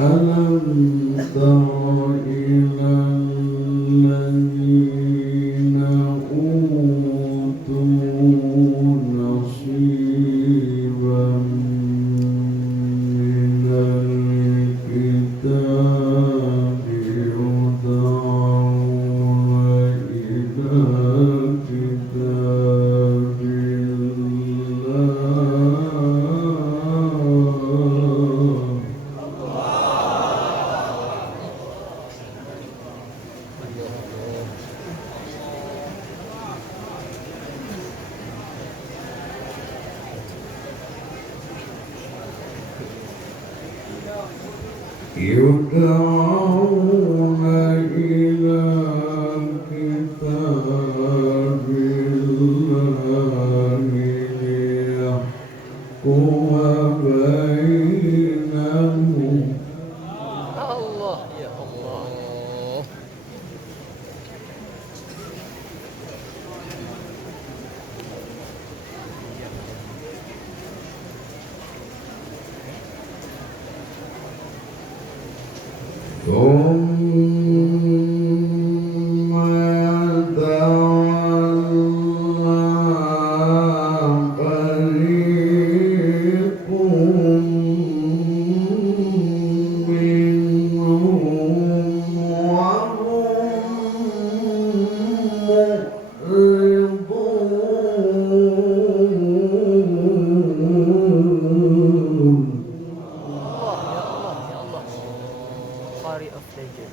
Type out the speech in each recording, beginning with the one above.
ألم تر إلى الذين أوتوا نصيبا من الكتاب يدعون إلى كتاب يدعون إلى كتاب الله ليحكم بينهم الله يا الله. ثم يتولى فريق منهم وهم معرضون. الله يا الله يا الله. قارئ فليجر.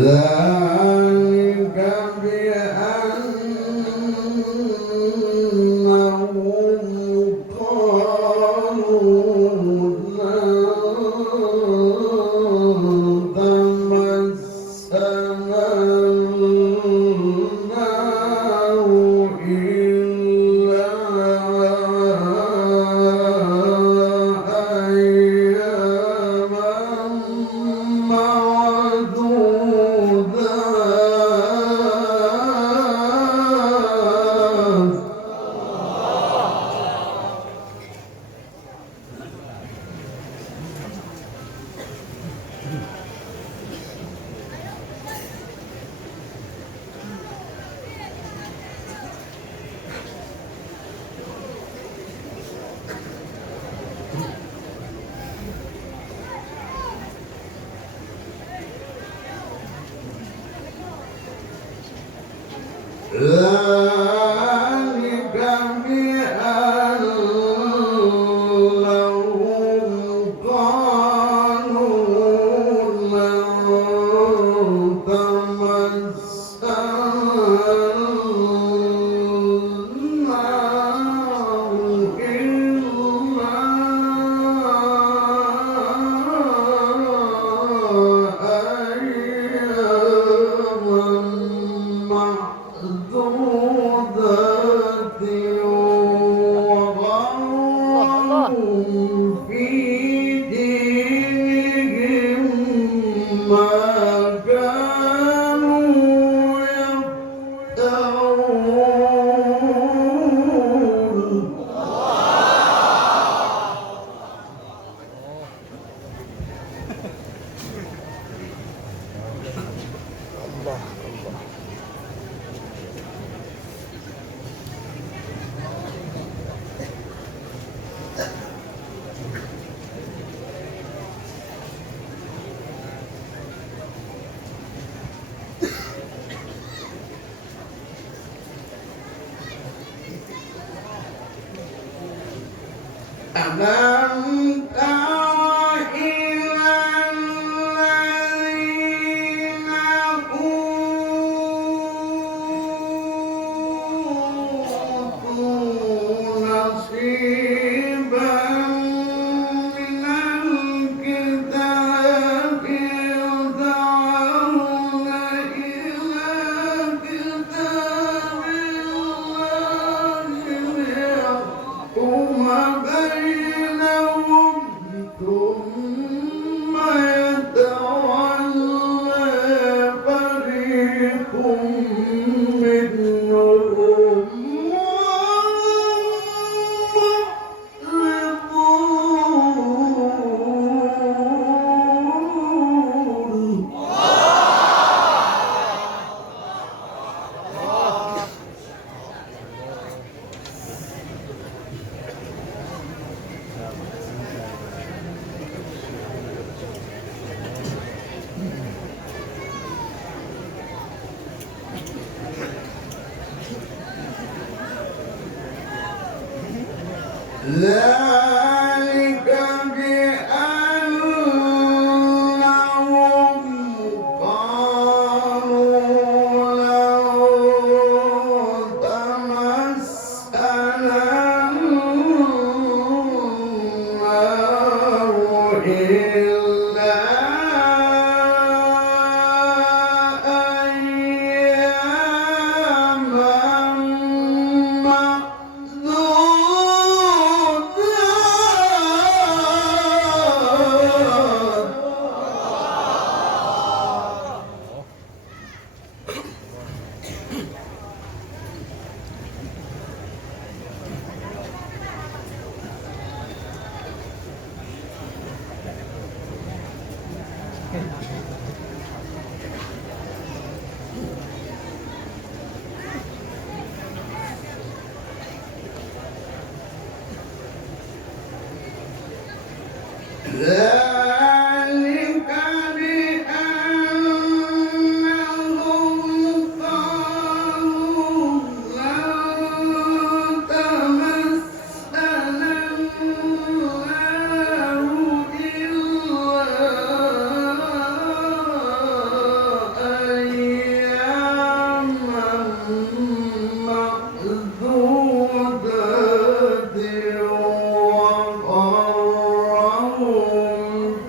ذلك بأنهم قالوا لن تمسنا النار إلا أياما معدودة ألم تر إلى الذين أوتوا نصيبا من الكتاب يدعون إلى كتاب الله ليحكم بينهم ثم يتولى فريق منهم معرضون. ذلك بأنهم قالوا لن تمسنا النار إلا أياما ذلك بأنهم قالوا لن تمسنا النار إلا أياما معدودات وغرهم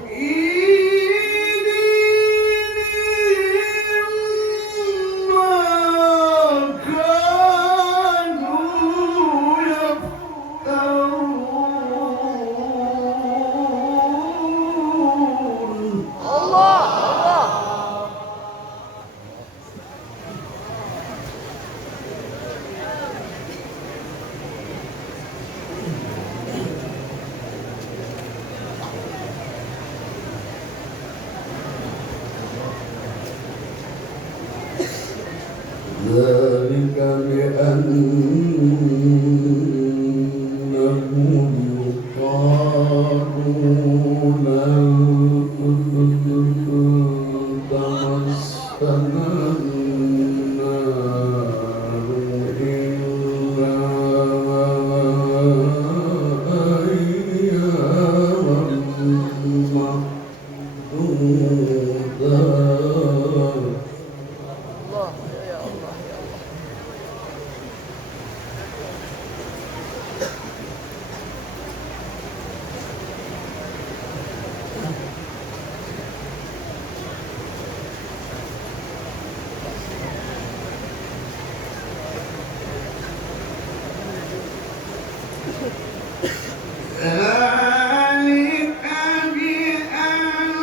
في دينهم ما كانوا يفترون. الله الله. ذلك بأنهم قالوا لن تمسنا النار إلا أياما معدودات. الله يا الله يا الله. ذلك بأن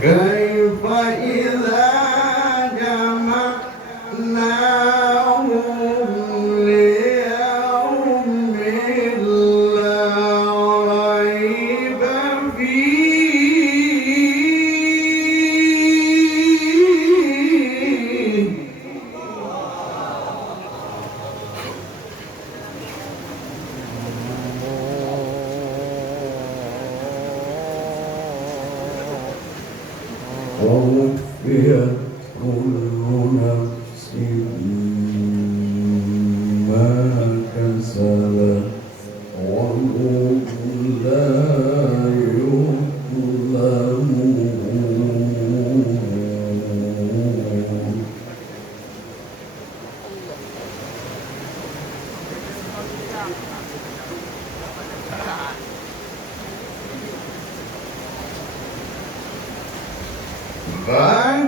وكيف إذا جمعناهم ليوم لا ريب فيه ووفيت كل نفس ما كسبت وهم لا يظلمون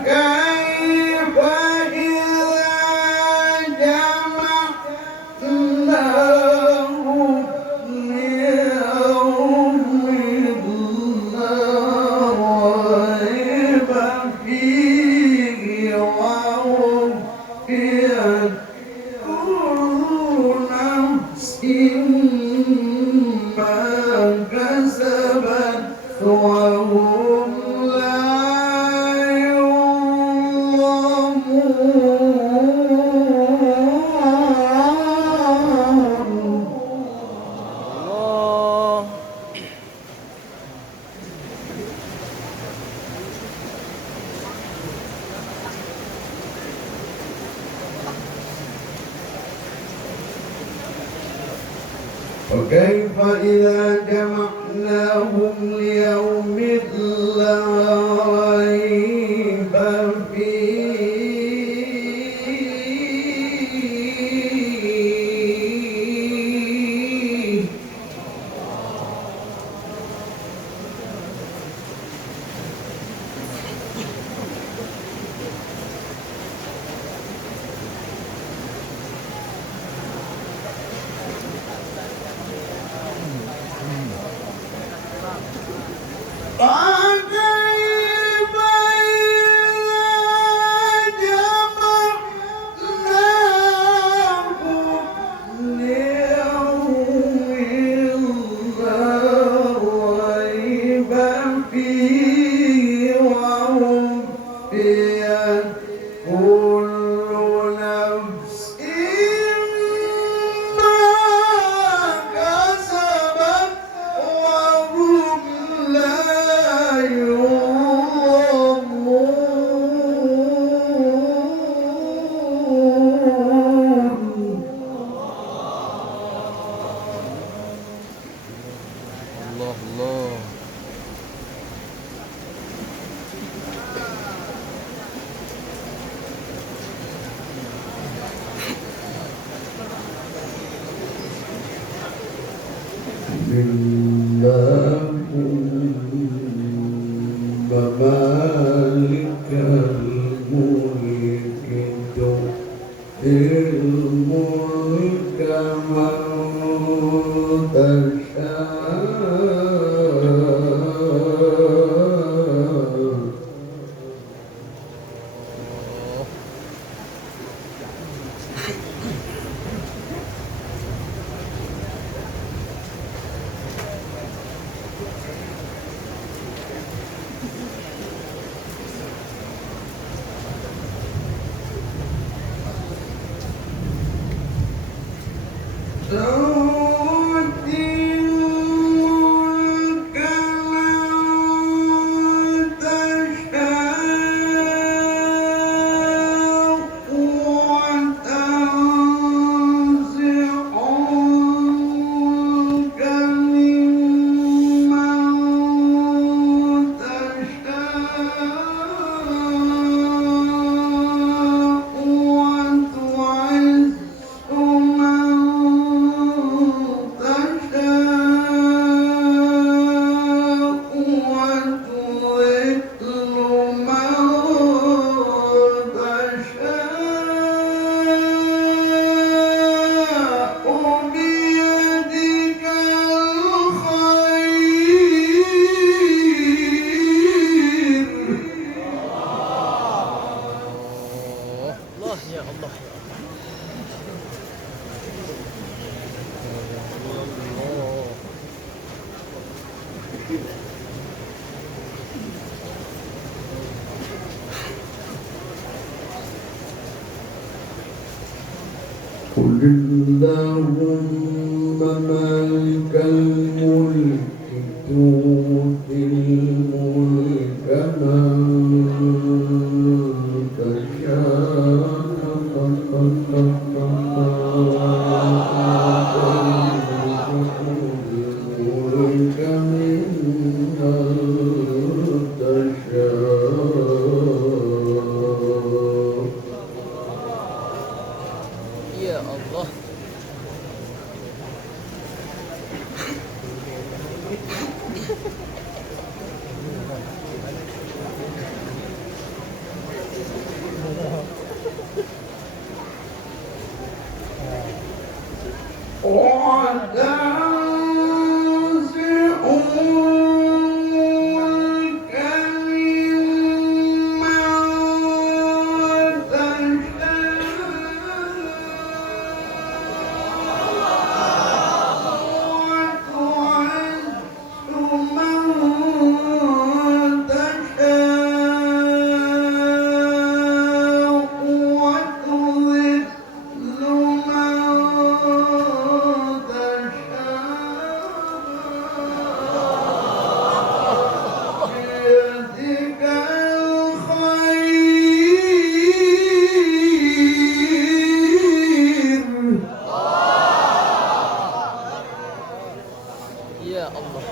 فكيف إذا جمعناهم ليوم لا ريب فيه ووفيت كل نفس ما كسبت وهم لا يظلمون الله. وكيف إذا جمعناهم ليوم لا ريب فيه فكيف إذا جمعناهم ليوم لا ريب فيه ووفيت كل نفس ما كسبت وهم لا يظلمون الله الله. اللهم مالك الملك تؤتي الملك من تشاء قل اللهم مالك الملك تؤتي الملك من يا الله. يا الله.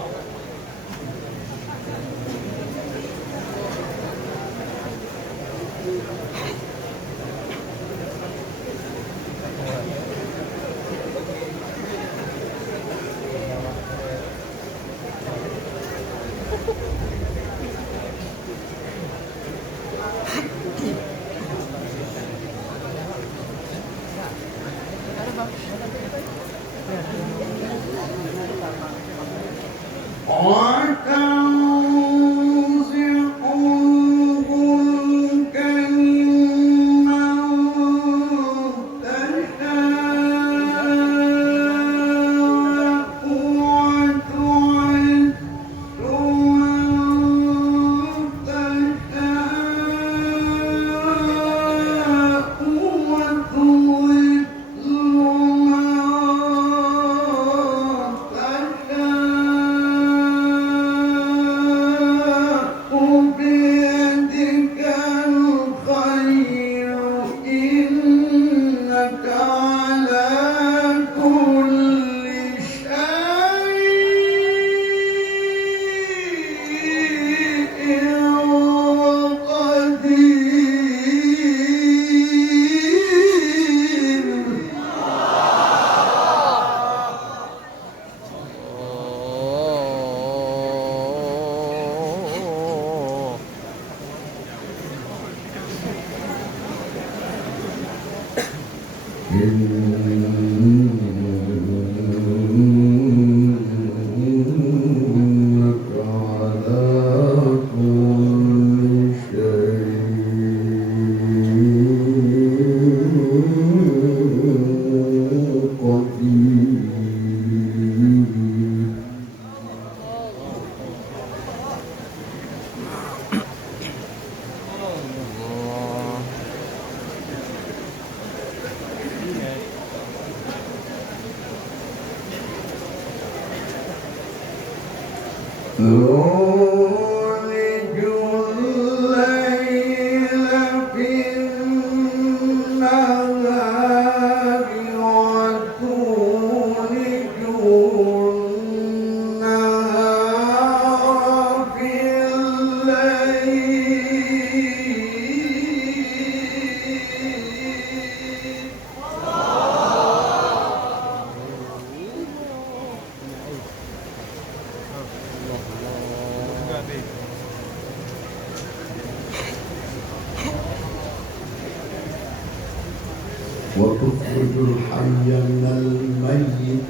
وتخرج الحي من الميت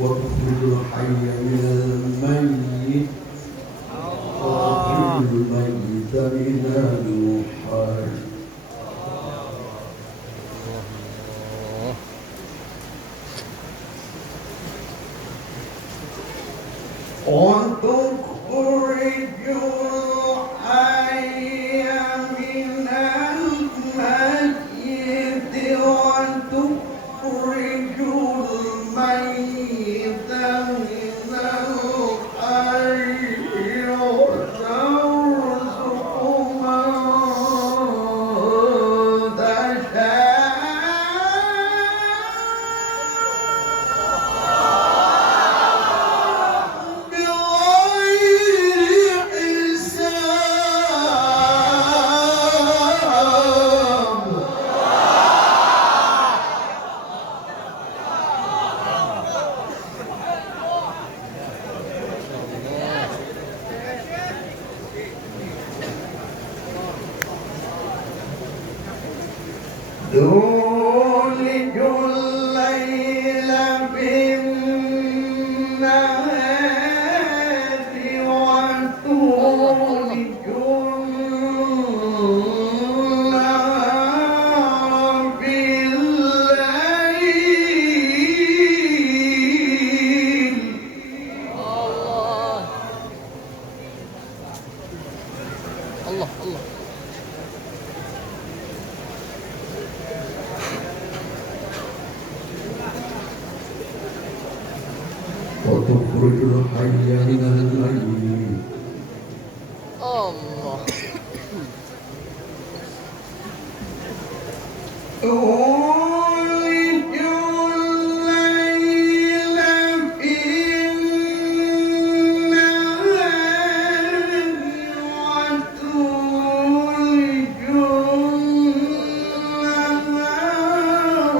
وتخرج الحي من الميت وتخرج الميت من الحي. وتخرج الحي من الميت وتخرج الميت من الحي وترزق من تشاء بغير حساب. تولج الليل بالنهار وتولج النهار بالليل. الله الله الله. وتخرج الحي من الميت الله. تولج الليل في النهار وتولج النهار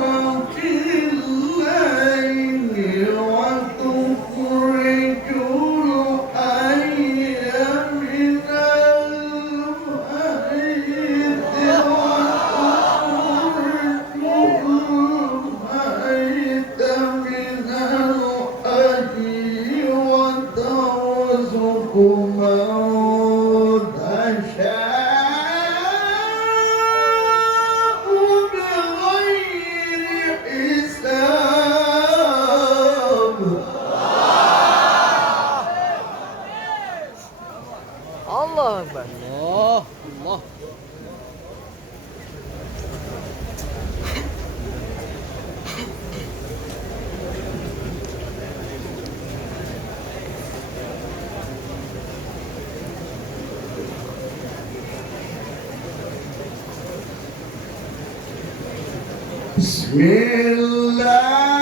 في الليل وتخرج الحي من الميت الميت من الحي وترزق من تشاء بغير حساب. الله أكبر. الله الله. بسم الله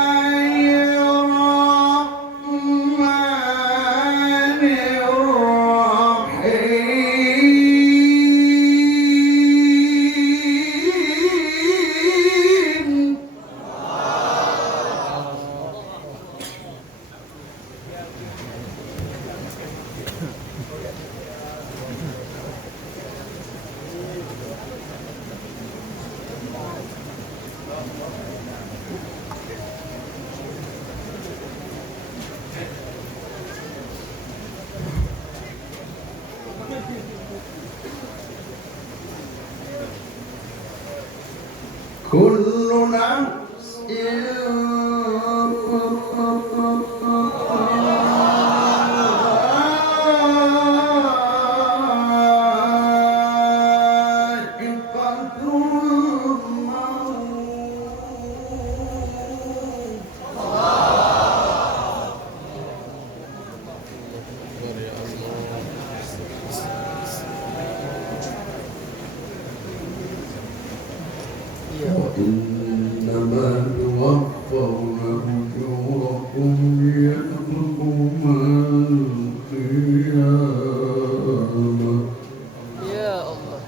الرحمن الرحيم. كل نفس ذائقة الموت. يا وإنما توفون أجوركم يوم القيامة. يا الله.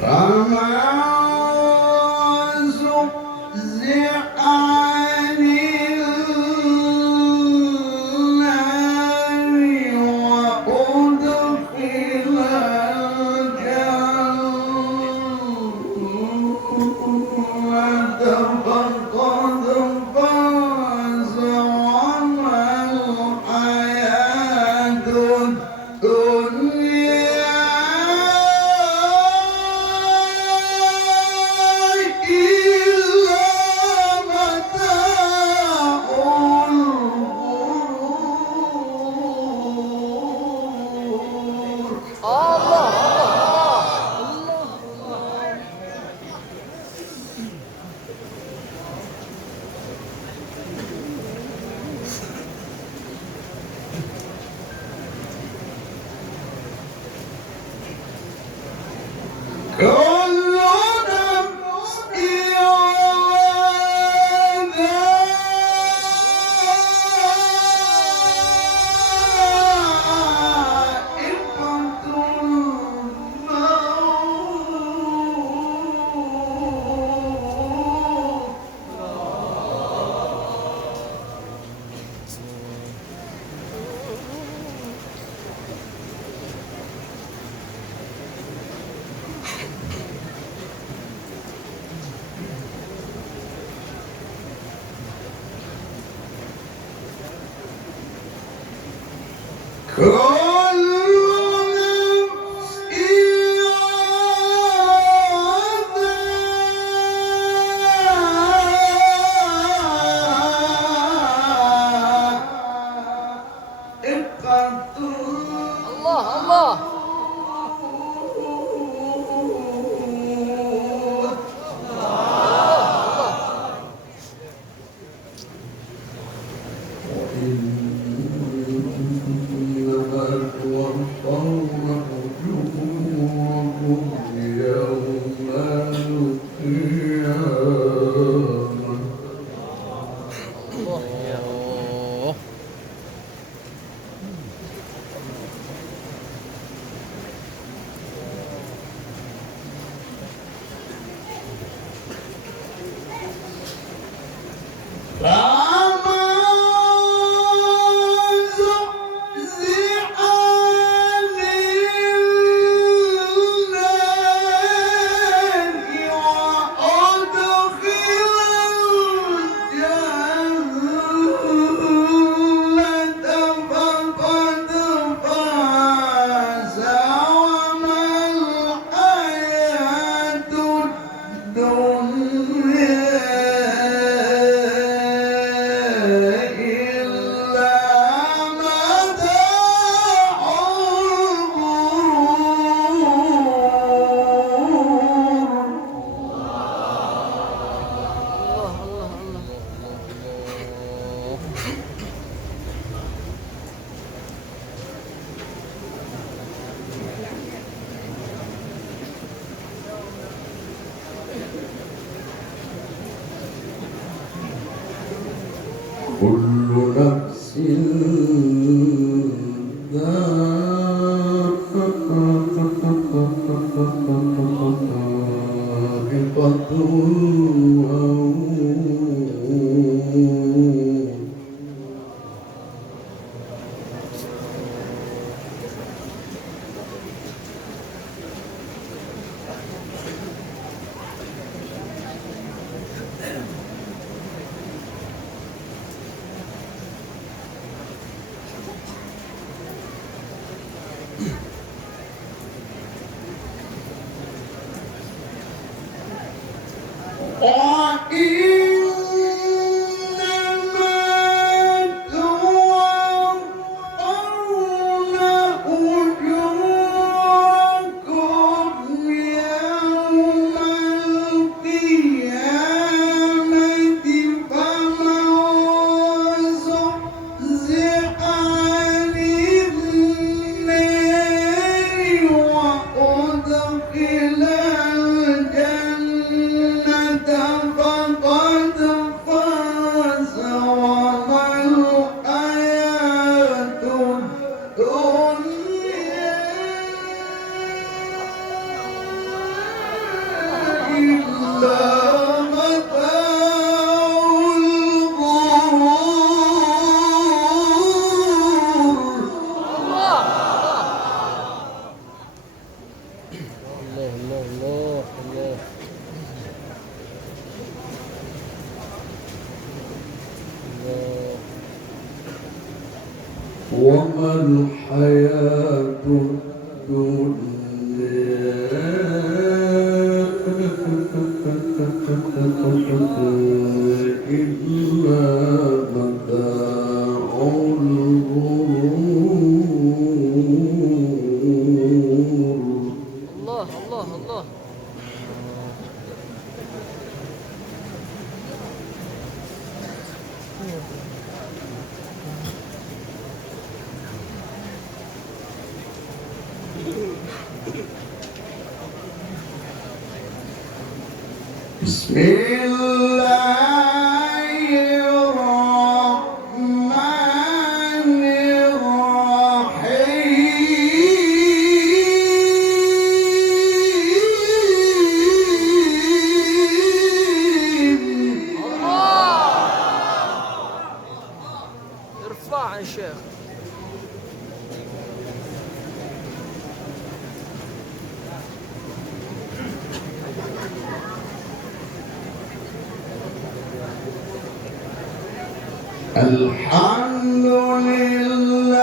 فمن زحزح عن النار وأدخل الجنة فقد فاز وما الحياة الدنيا الله الله. كل نفس ذائقة وما الحياة الدنيا إلا متاع الغرور. الله الله الله. بسم الله الرحمن الرحيم. ارفع يا شيخ. الحمد لله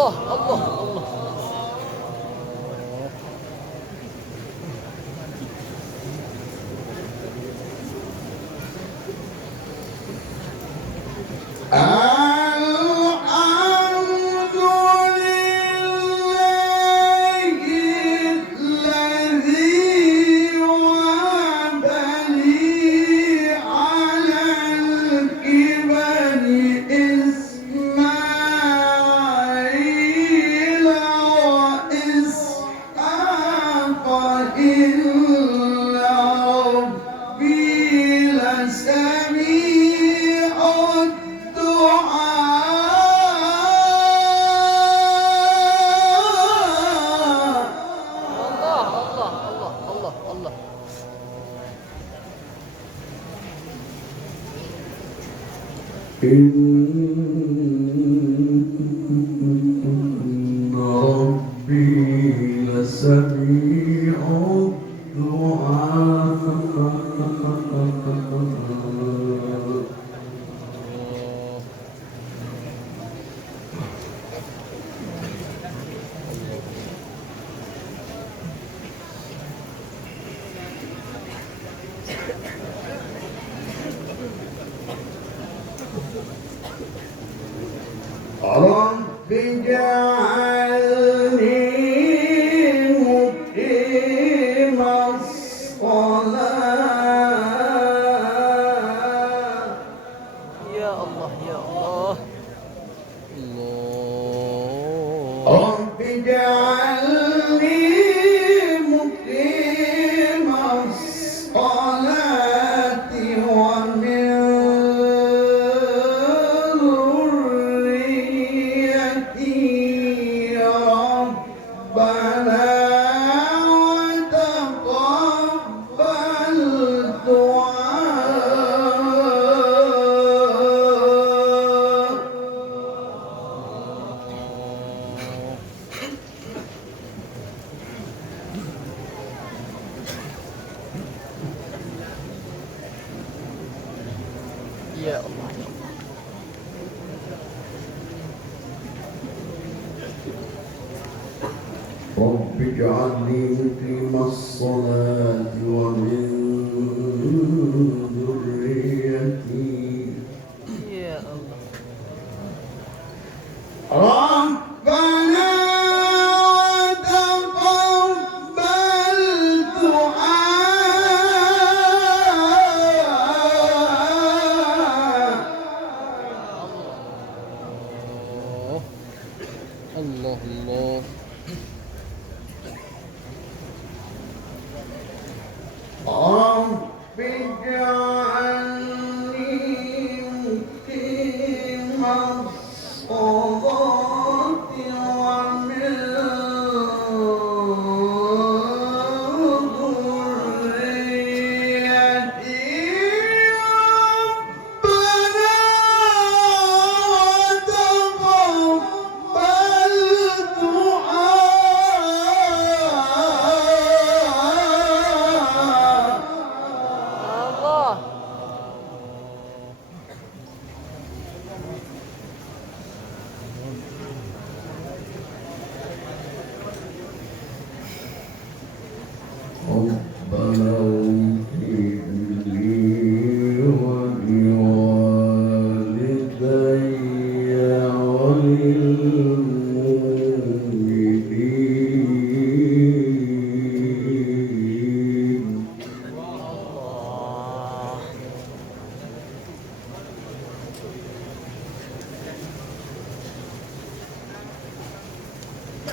الله الله الله. الحمد لله الذي وهب لي على الكبر إسماعيل وإسحاق إن ربي لسميع الله الله الله الله الله. إن ربي لسميع الدعاء. رب اجعلني مقيم الصلاة. يا الله يا الله. الله. رب اجعلني مقيم الصلاة ومن ذريتي ربنا وتقبل يا الله. رب اجعلني مقيم الصلاة ومن ذريتي يا الله. ربنا وتقبل دعاء. الله الله. رب اجعلني مقيم الصلاة ومن ذريتي ربنا وتقبل دعاء. الله. ربنا اغفر لي ولوالدي وللمؤمنين. الله.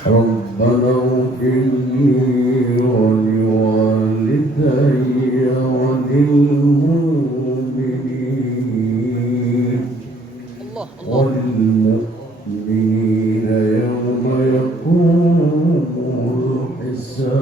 ربنا اغفر لي ولوالدي وللمؤمنين الله الله. وللمؤمنين يوم يقوم الحساب.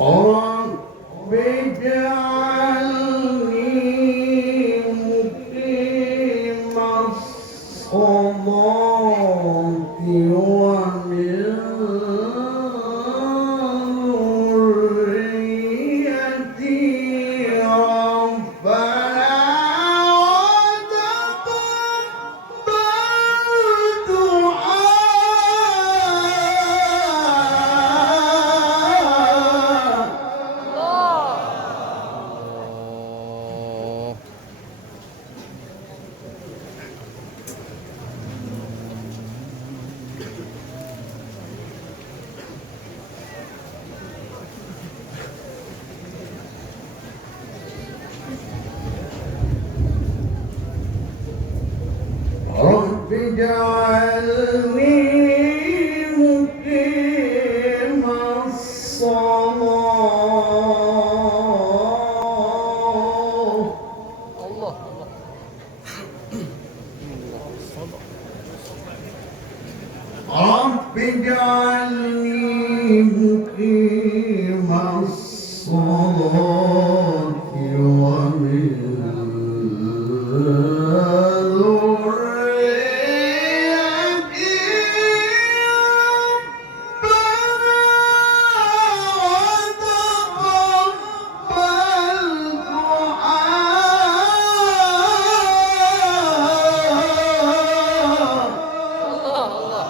رب اجعلني مقيم الصلاة ومن اجعلني مقيم الصلاة الله الله رب اجعلني مقيم الصلاة ومن ذريتي الله الله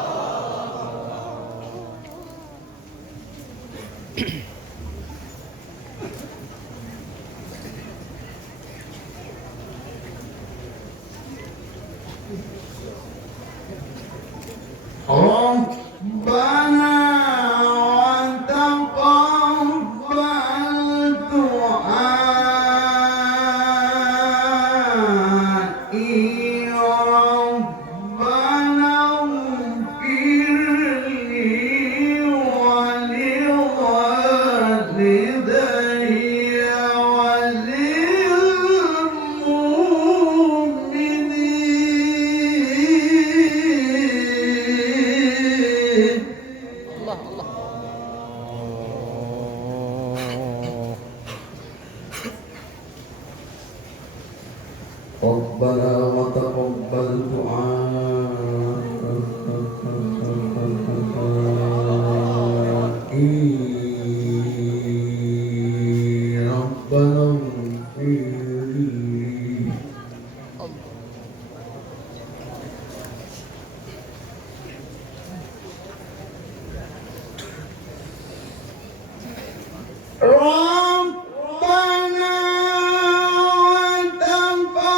ربنا وتقبل دعائي ربنا اغفر لي ولوالدي وللمؤمنين الله الله ربنا وتقبل دعائي ربنا اغفر لي ربنا وتقبل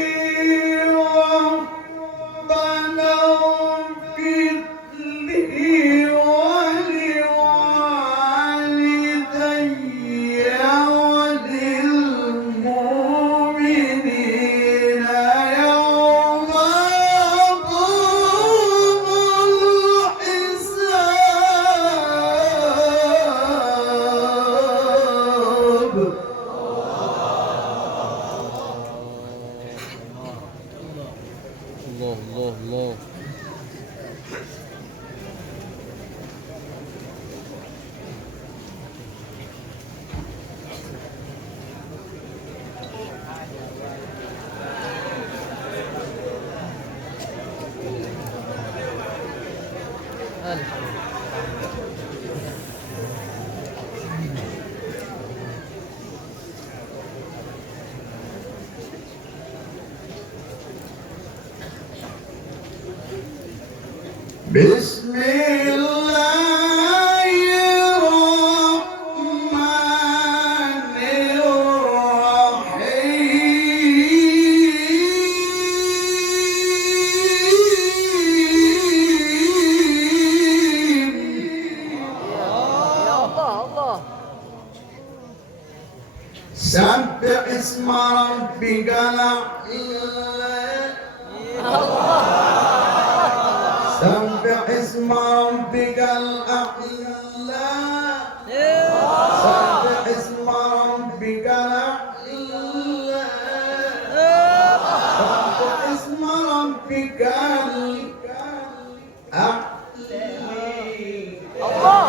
دعائي ربنا اغفر لي ولوالدي وللمؤمنين يوم يقوم الحساب الله الله الله بسم الله الرحمن الرحيم يا الله الله سبح اسم ربك الأعلى سبح اسم ربك الأعلى سبح اسم ربك الأعلى سبح اسم ربك الأعلى الله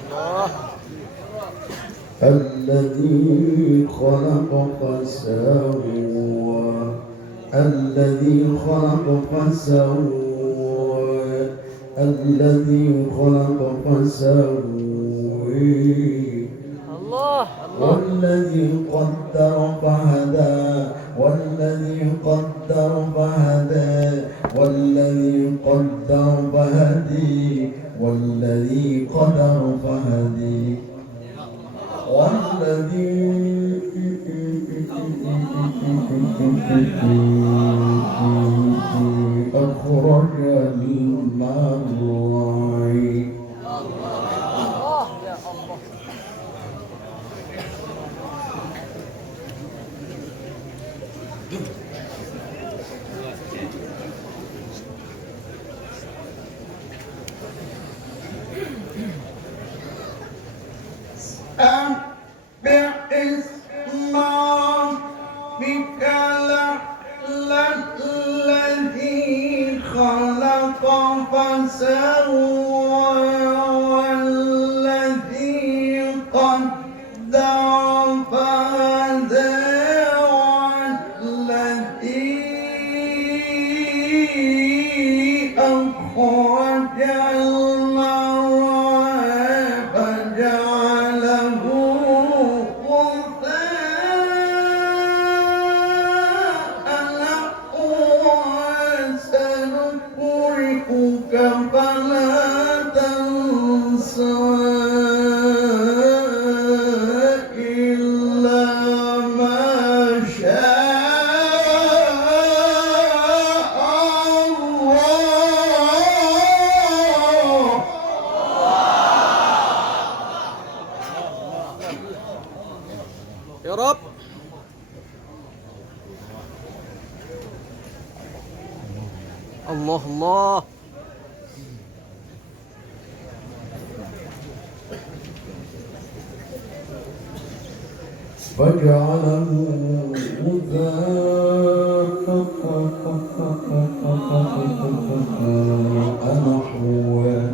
الله الذي خلق فسوى الذي خلق فسوى الذي خلق فسوى الله والذي قدر فهدى والذي قدر فهدى والذي قدر فهدي والذي قدر فهدي والذي أخرج يا رب. الله الله. فجعله غثاء نحوا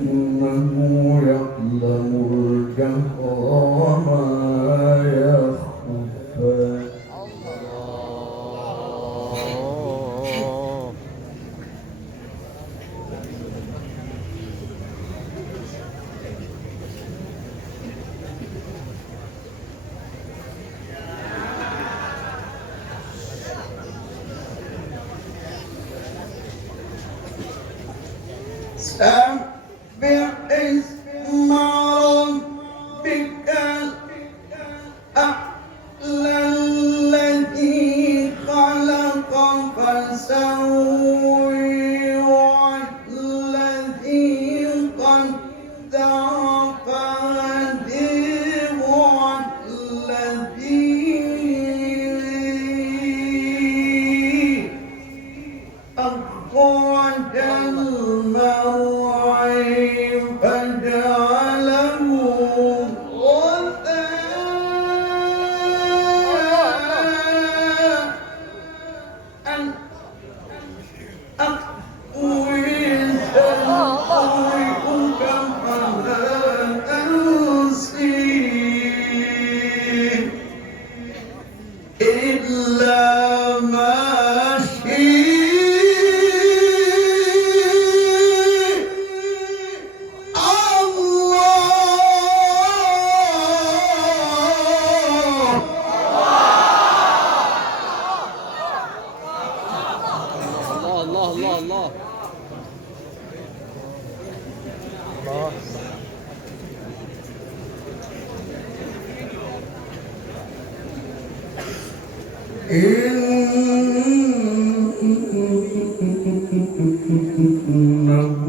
إنه يعلم الجهر وما يخفى سبح اسم ربك الأعلى الذي خلق فسوى والذي قدر فهدى والذي أخرج المرعى فجعله غثاء أحوي سنقرئك فلا تنسى إلا ما إنه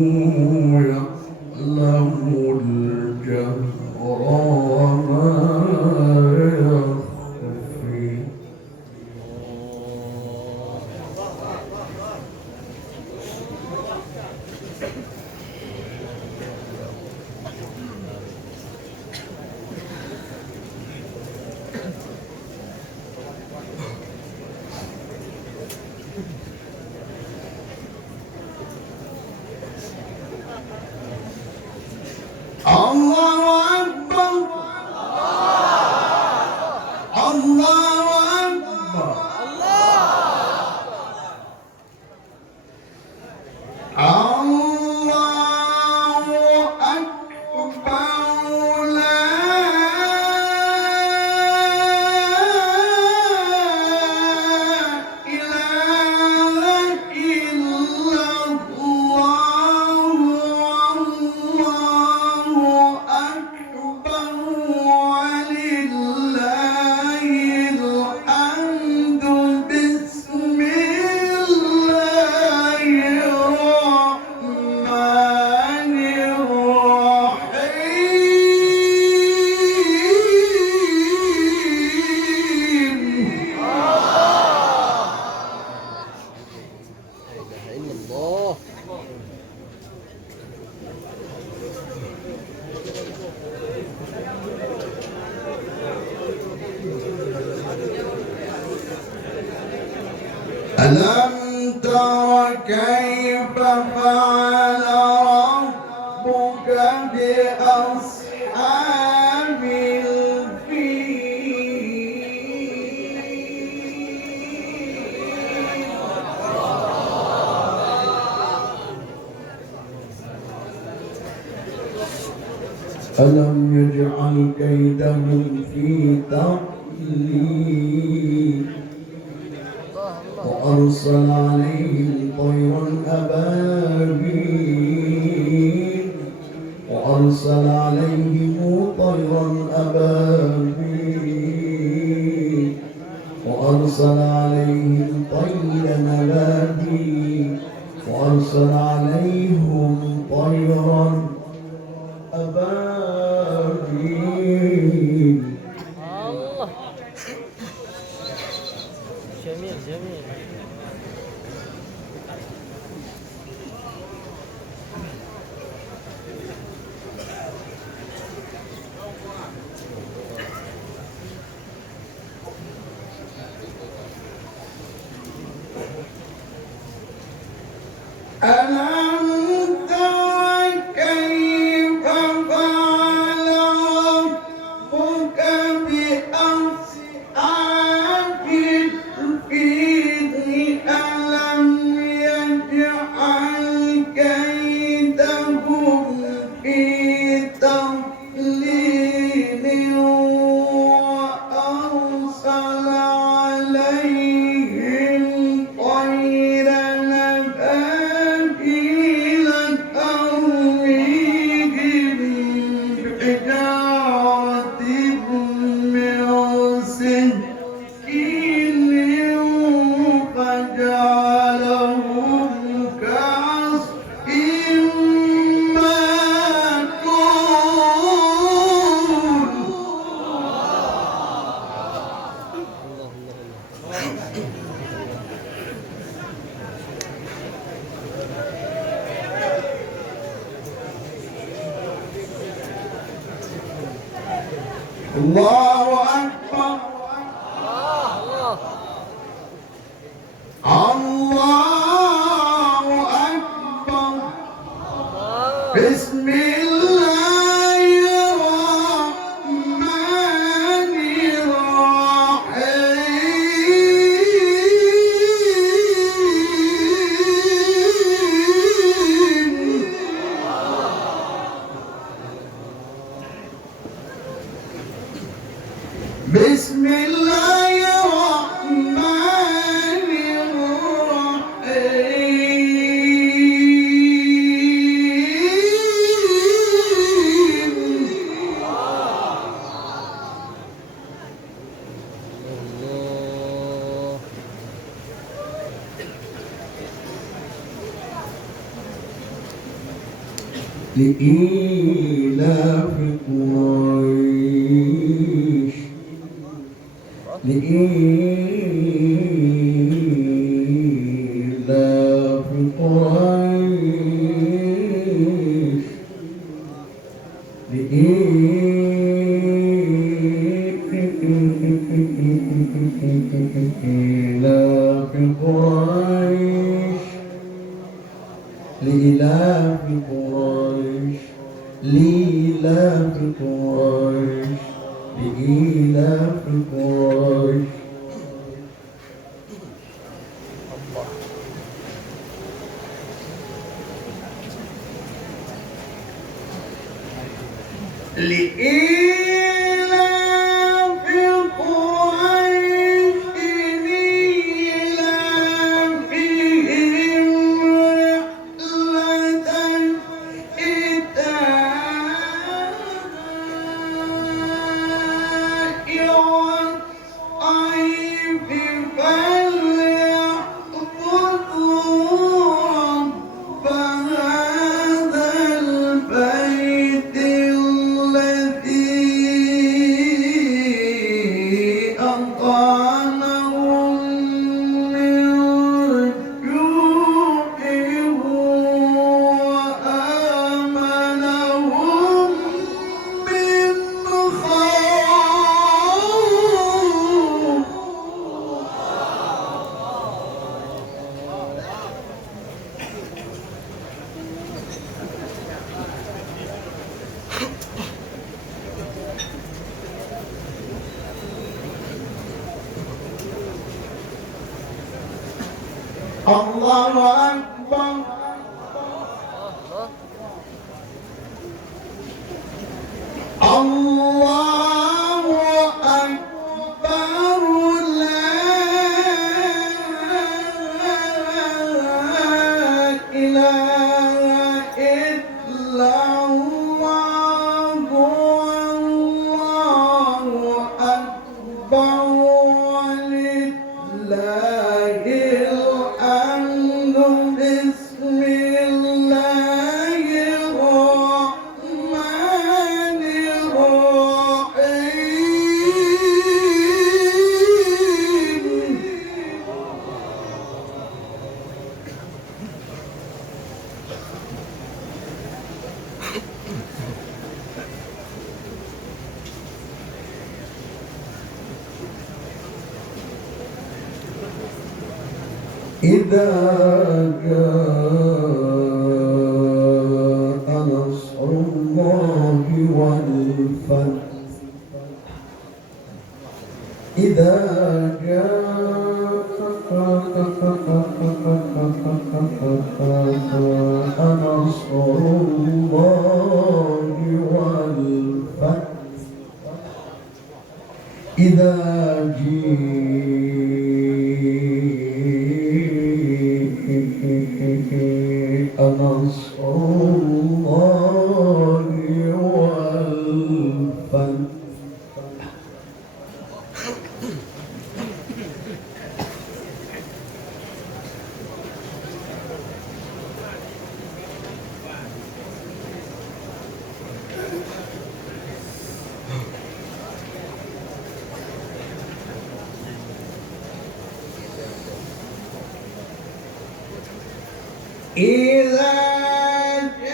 يعلم الجهر وما يخفي الله أكبر ألم تر كيف فعل ربك بأصحاب الفيل ألم يجعل كيدهم في تضليل وأرسل عليهم طيرا أبابيل وأرسل عليهم طيرا أبابيل وأرسل عليهم طيرا أبابيل وأرسل عليهم طيرا أبابيل. الله جميل جميل. ألم تر كيف فعل ربك بأصحاب الفيل ألم يجعل كيدهم في تضليل وأرسل عليهم طيرا أبابيل ترميهم بحجارة من سجيل فجعلهم كعصف الله أكبر الله أكبر. بسم الله الرحمن الرحيم. بسم الله الرحمن الرحيم. لإيلاف قريش لإيلاف قريش لإيلاف قريش لإيلاف قريش لإيلاف قريش لإيلاف قريش. لإيلاف قريش إيلافهم رحلة الشتاء والصيف فليعبدوا رب هذا البيت الذي الله أكبر الله أكبر لا إله إلا الله والله أكبر ولله الحمد بسم الله الرحمن إذا جاء نصر الله والفتح إذا جاء نصر الله والفتح إذا جاء نصر الله والفتح إذا جاء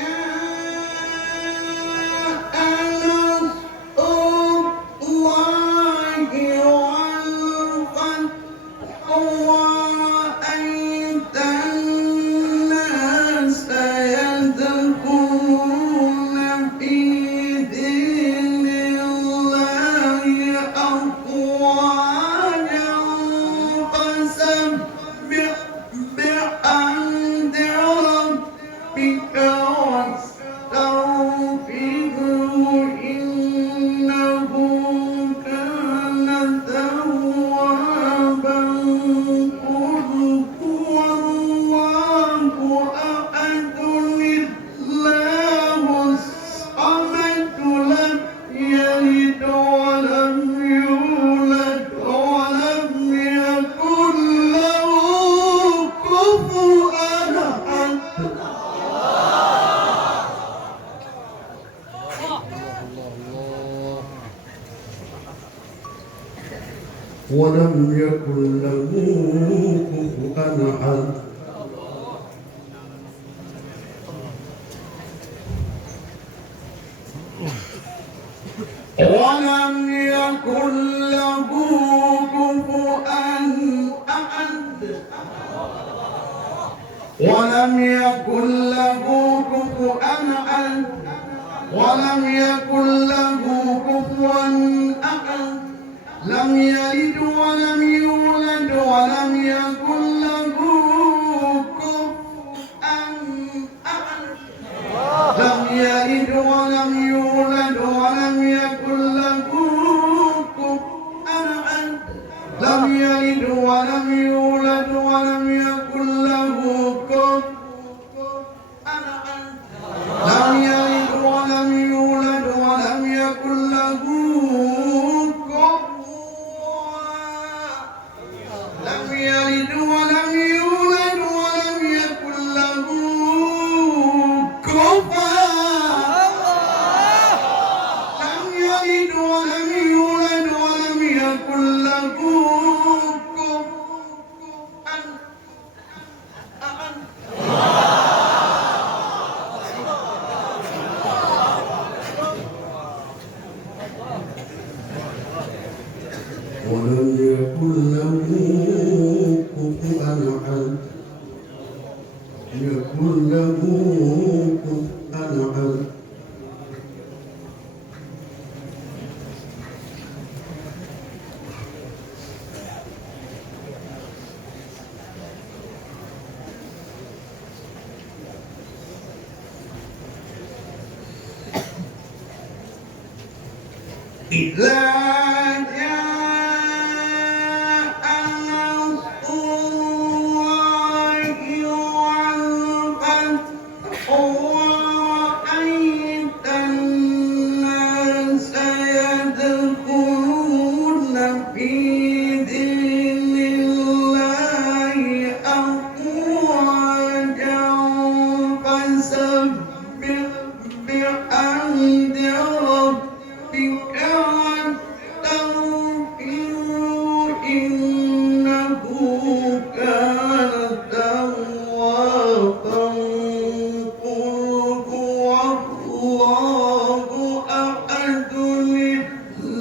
نصر الله والفتح ورأيت الناس يدخلون في دين الله أفواجا فسبح بحمد ربك واستغفره إنه كان توابا قل هو الله أحد الله الصمد لم يلد ولم يولد ولم يكن له كفوا أحد ولم يكن له كفوا أحد ولم يكن له كفوا أحد ولم يكن له كفوا أحد ولم يكن له كفوا أحد لم يلد ولم يولد ولم يكن له كفوا أحد لم يلد ولم يولد ولم يكن له كفوا أحد لم يلد ولم يولد ولم يكن له كفوا أحد لم يلد ولم يولد ولم يكن له لم يلد ولم يولد ولم يكن له كفوا لم يلد ولم يولد ولم يكن له كفوا أحد ولم يكن له كفوا أحد يكن له كفوا أحد إذا جاء نصر الله والفتح ورأيت الناس يدخلون في دين الله أفواجا فسبح بحمد ربك واستغفره إنه كان توابا قل هو الله أحد الله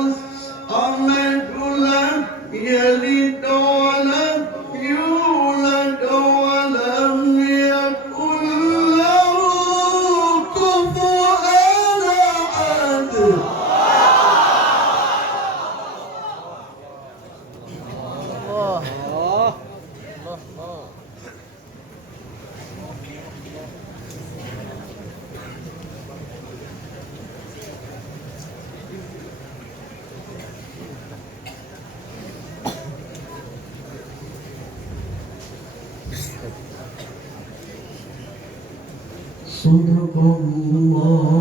الصمد لم يلد ولم يولد ولم يكن له كفوا أحد الله الله الله. صدق الله